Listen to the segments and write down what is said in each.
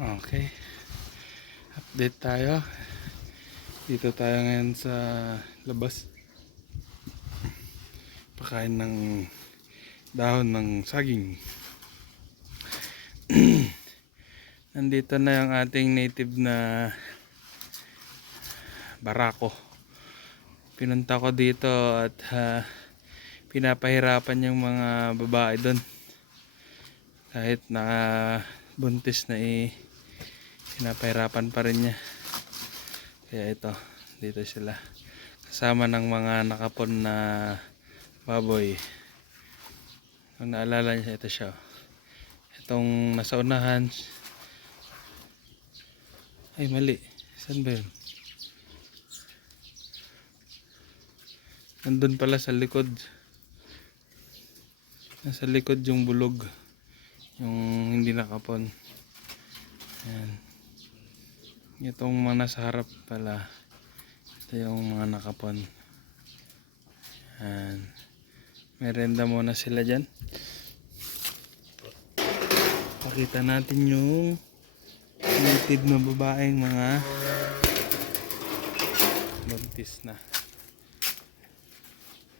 Okay, update tayo. Dito tayo ngayon sa labas. Pakain ng dahon ng saging. Nandito na yung ating native na barako. Pinunta ko dito at pinapahirapan yung mga babae doon. Kahit nakabuntis na pinapahirapan pa rin niya. Kaya ito, dito sila kasama ng mga nakapon na baboy. Kung naalala niya, ito siya. Itong nasa unahan. Ay, mali. Saan ba yun? Nandun pala sa likod. Nasa likod yung bulog. Yung hindi nakapon. Ayan. Itong mga nasa harap pala, ito yung mga nakapon. Ayan. Merenda muna sila dyan. Pakita natin yung native na babaeng mga buntis na.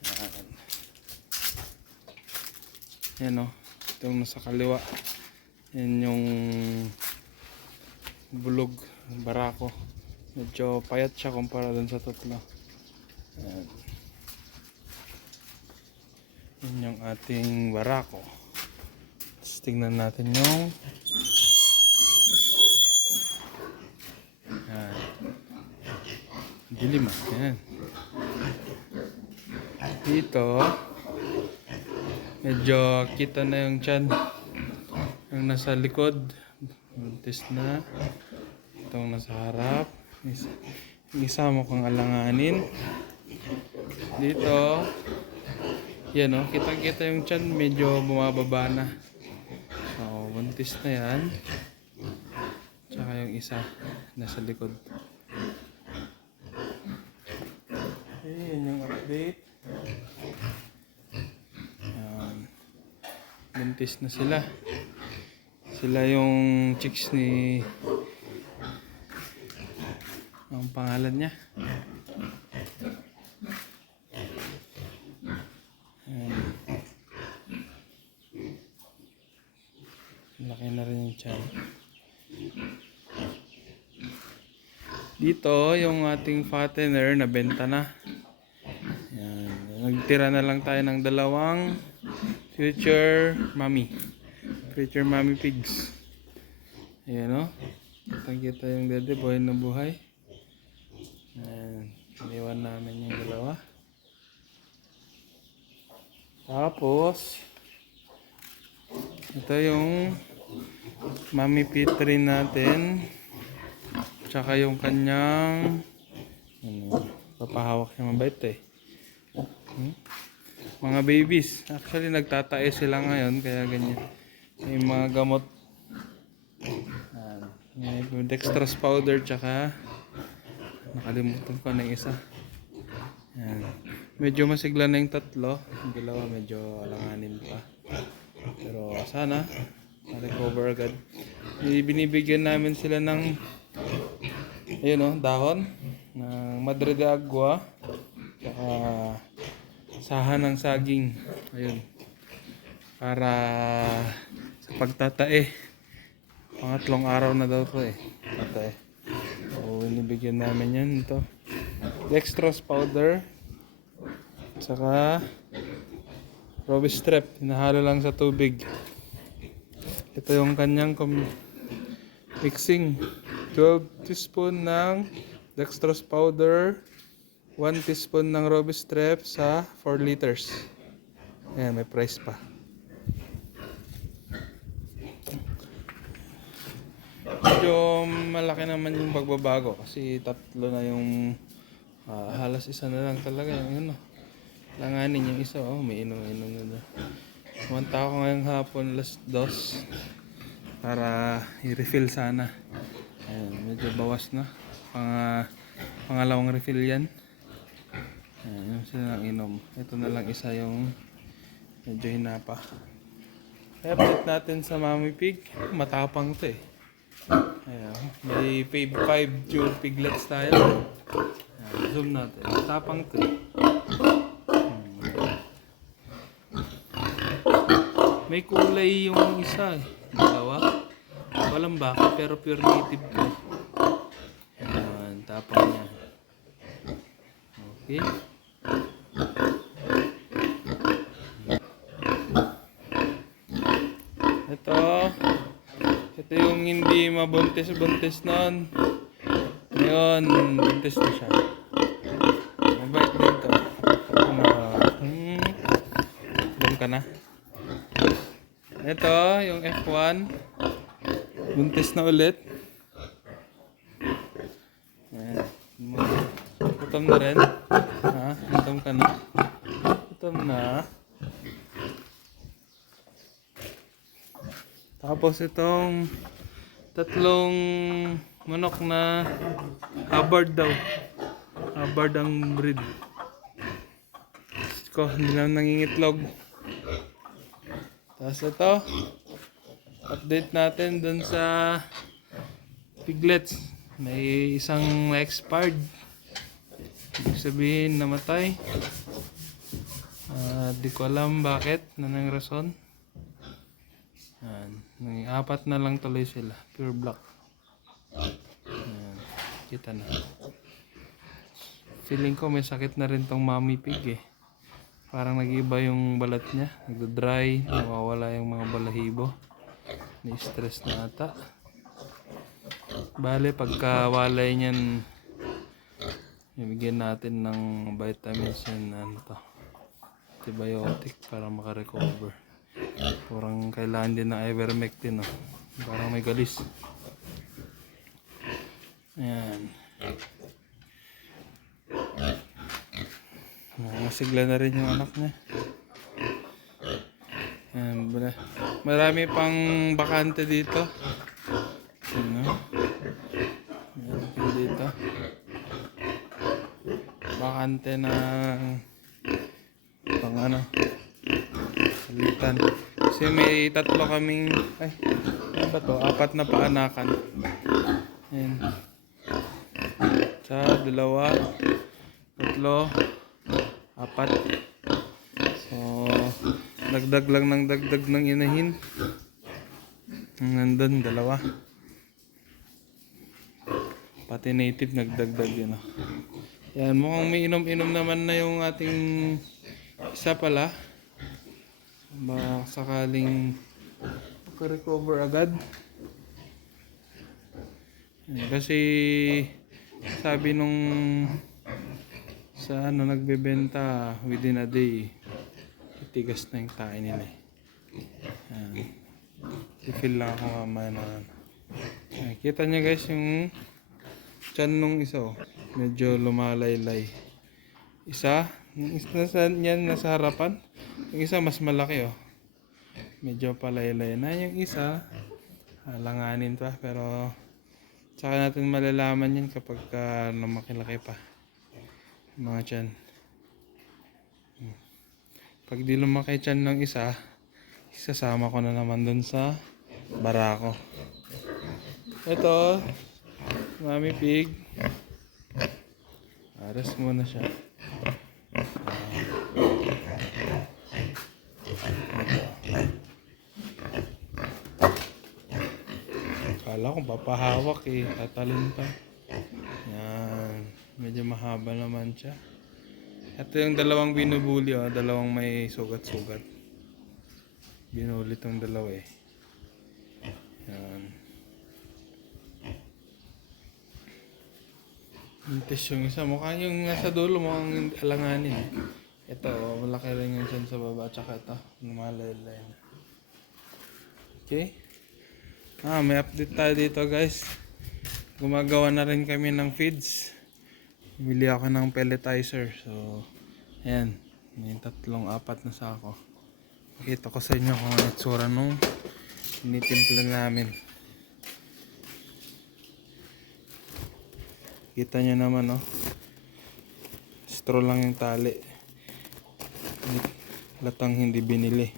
Ayan. Yan o, itong nasa kaliwa. Yan yung bulog, barako. Medyo payat siya kumpara dun sa tatlo. Ayan. Yan yung ating barako. Tapos tingnan natin yung ayan. Dilim ah. Ayan. Dito medyo kita na yung tiyan. Yung nasa likod buntis na. Itong nasa harap, yung isa mo kang alanganin. Dito yan o, kitang kita yung tiyan, medyo bumababa na. So buntis na yan. Tsaka yung isa nasa likod. Okay, yan yung update. Yan. Buntis na sila. Sila yung chicks ni ang pangalan niya. Laki na rin yung tiyan. Dito yung ating fattener na benta na. Yan. Nagtira na lang tayo ng dalawang future mommy pigs. Ayan o. Kita yung dede boy na buhay. Ayan. Iniwan namin yung dalawa. Tapos ito yung mommy P3 natin. Tsaka yung kanyang papahawak niya, mabait eh. Mga babies. Actually nagtatae sila ngayon kaya ganyan. May mga gamot. May dextrose powder tsaka nakalimutan ko na yung isa. Ayan. Medyo masigla na yung tatlo. Yung dalawa medyo alanganin pa. Pero sana ma-recover agad. Binibigyan namin sila ng ayun o, dahon ng Madre de Agua tsaka sahan ng saging. Ayun. Para sa pagtatae. Pangatlong araw na daw to eh. Tatae. So binibigyan namin yan ito. Dextrose powder tsaka Robistrep, hinahalo lang sa tubig. Ito yung kanyang mixing. 12 teaspoon ng dextrose powder, 1 teaspoon ng Robistrep sa 4 liters. Ayan, may price pa. Medyo malaki naman yung pagbabago kasi tatlo na yung halos isa na lang talaga yung langanin yung isa. Oh, may inom-inom na. Kumanta ako ngayong hapon alas 2 para i-refill sana. Ayan, medyo bawas na. Pangalawang refill yan. Ayan, yung sila lang inom. Ito na lang isa yung medyo hinapa. I-update natin sa Mommy Pig. Matapang to eh. Ayan. May 5 tube piglets tayo. Ayan, zoom natin. Tapang 3. May kulay yung isa eh. Dalawa. Walang baka pero pure native to. Ayan, tapang niya. Okay. Ito yung hindi mabuntis-buntis nun. Ngayon, buntis na siya. Mabait din to. Doon ka na. Ito, yung F1. Buntis na ulit. Ayan. Gutom na rin. Ha? Gutom ka na. Gutom na. Tapos itong tatlong manok na Hubbard daw. Hubbard ang breed. Ko, hindi na nangingitlog. Tapos ito, update natin dun sa piglets. May isang expired. Ibig sabihin namatay. Di ko alam bakit, nanang rason. May 4 na lang tuloy sila, pure black. Ayan, kita na. Feeling ko may sakit na rin tong mommy pig eh. Parang nag-iba yung balat niya, nagdo-dry, nawawala yung mga balahibo. Ni-stress na ata. Bale, pagka-walay niyan, ibigyan natin ng vitamins and antibiotic para makarecover. Parang kailangan din ng ivermectin, no? Parang may galis. Ayan. Masigla na rin yung anak niya. Ayan, marami pang bakante dito. Ano? Ayan, dito. Bakante na pang ano? Salitan. Kasi may 3 kaming, ano ba to? 4 na paanakan. Ayan. Sa 2, 3, 4. So, dagdag lang ng dagdag ng inahin. Nandun, 2. Pati native nagdagdag yun. Yan, mukhang may inom-inom naman na yung ating isa pala. Baka sakaling makarecover agad. Kasi sabi nung sa nagbebenta within a day, titigas na yung tae nila eh. I-feel lang ako mamaya na kita nyo guys yung tiyan nung isa oh. Medyo lumalaylay. Isa, nasa harapan. Yung isa mas malaki oh. Medyo palaylay na yung isa. Halanganin pa pero tsaka natin malalaman yan kapag lumaki-laki pa. Mga tiyan. Pag di lumaki tiyan ng isa, isasama ko na naman dun sa barako. Ito, mami pig. Aras muna siya. Kala ko papahawak eh, tatalon pa. Yan, medyo mahaba naman siya. Ito yung 2 binubuli oh, 2 may sugat-sugat. Binuli tong 2 eh. Yan. Mintis yung isa, mukhang yung nasa dulo mukhang alanganin eh. Ito, malaki rin yung dyan sa baba, tsaka ito, lumalaylay na. Okay. May update tayo dito guys. Gumagawa na rin kami ng feeds. Bili ako ng pelletizer. So, ayan. May 3, 4 na sako. Pakita ko sa inyo kung ano itsura nung tinitimpla namin. Kita nyo naman oh. Straw lang yung tali. Latang hindi binili.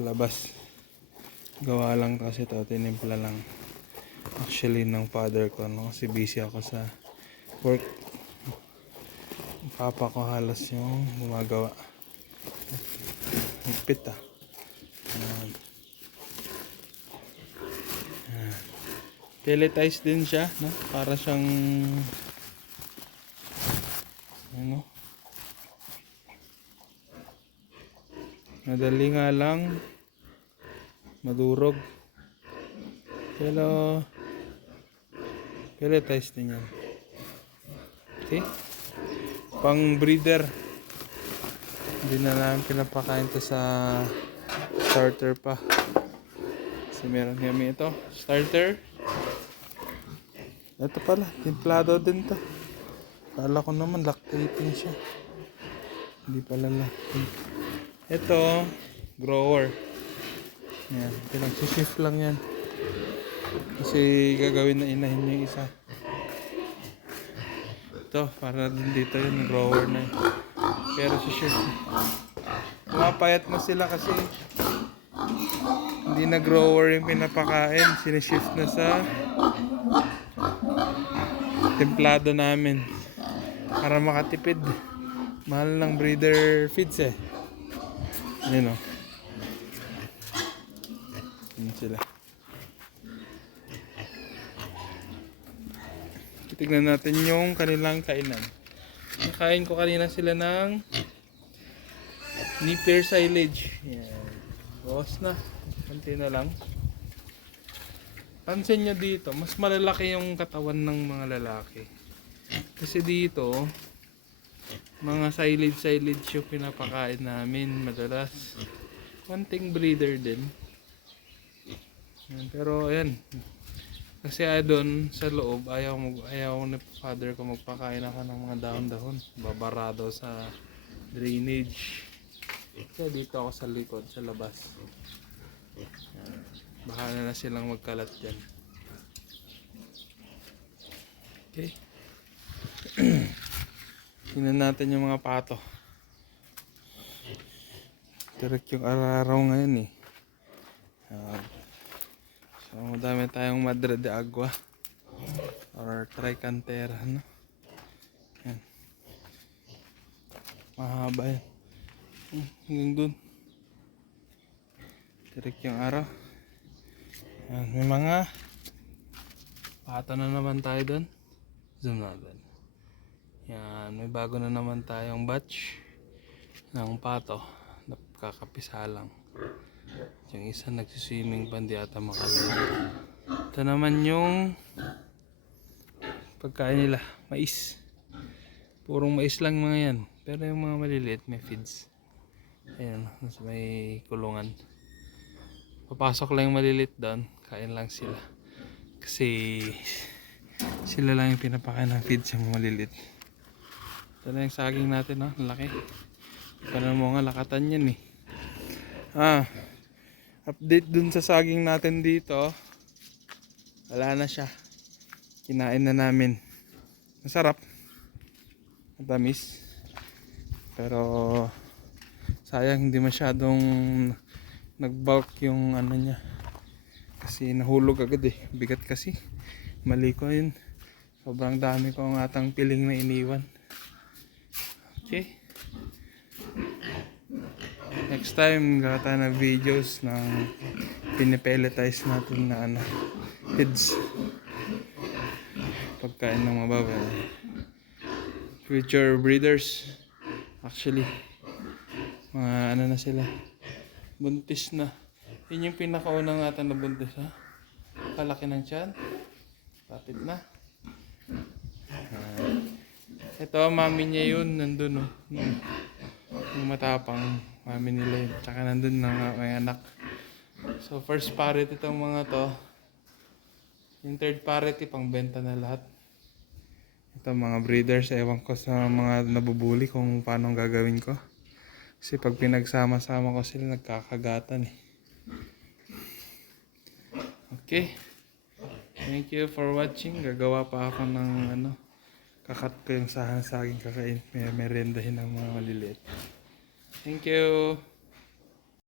Labas. Gawa lang kasi ito, tinimpla lang. actually ng father ko, no? Kasi busy ako sa work. Ang papa ko halos yung gumagawa. Higpit ah. Ayan. Ayan. Pelletized din siya, no? Para siyang ano, madali nga lang madurog, pero pelletized din yan. Okay, pang breeder. Hindi na namin pinapakain to sa starter pa, kasi meron kami ito starter. Ito pala templado din to. Kala ko naman lactating siya, hindi pala lactating. Ito grower. Yan, pinag-shift lang yan kasi gagawin na inahin yung isa. Ito para din dito yung grower na yun. Pero shift, mapayat mo sila kasi hindi na grower yung pinapakain, sinishift na sa templado namin para makatipid. Mahal ng breeder feeds eh. Yun o, yun sila. Tignan natin yung kanilang kainan. Nakain ko kanina sila ng nipper silage. Yan. Bawas na. Kunti na lang. Pansin nyo dito, mas malalaki yung katawan ng mga lalaki. Kasi dito, mga silage yung pinapakain namin madalas. Konting breeder din. Yan. Pero ayan. Kasi doon sa loob, ayaw ni father ko magpakain ako ng mga dahon-dahon. Babarado sa drainage. Kaya dito ako sa likod, sa labas. Bahala na silang magkalat dyan. Okay. Tingnan natin yung mga pato. Direct yung araw ngayon eh. So madami tayong Madre de Agua or Tricantera, no? Yan. Mahaba yan. Hanggang dun. Direct yung araw. Yan. May mga pato na naman tayo dun. Zoom natin. Yan. May bago na naman tayong batch ng pato. Nakakapisa lang. Yung isa nagsiswimming pa, hindi ata makalala. Ito naman yung pagkain nila, mais. Purong mais lang mga yan. Pero yung mga maliliit may feeds. Ayan, may kulungan. Papasok lang yung maliliit doon, kain lang sila. Kasi sila lang yung pinapakain ng feeds yung maliliit. Ito na yung saging natin, no? Laki. Parang mo nga lakatan yan eh. Update dun sa saging natin dito. Wala na siya. Kinain na namin. Masarap. Matamis. Pero sayang hindi masyadong nag-bulk yung ano niya. Kasi nahulog agad eh. Bigat kasi. Mali ko yun. Sobrang dami ko ang atang piling na iniwan. Okay. Next time gawa tayo ng videos ng pinipelletize natin na ano, feeds. Pagkain ng mga baboy. Future breeders. Actually, mga ano na sila. Buntis na. Yun yung pinakaunang natin na buntis ha. Kalaki ng tiyan. Papit na. Ito, mami niya yun. Nandun oh. Yung matapang. Mami nila yun. Tsaka nandun na may anak. So first parity itong mga to. Yung third parity pang benta na lahat. Ito mga breeders. Ewan ko sa mga nabubuli kung paano gagawin ko. Kasi pag pinagsama-sama ko sila nagkakagatan eh. Okay. Thank you for watching. Gagawa pa ako ng ano. Kakat ko yung saging kakain. May merendahin ng mga maliliit. Thank you.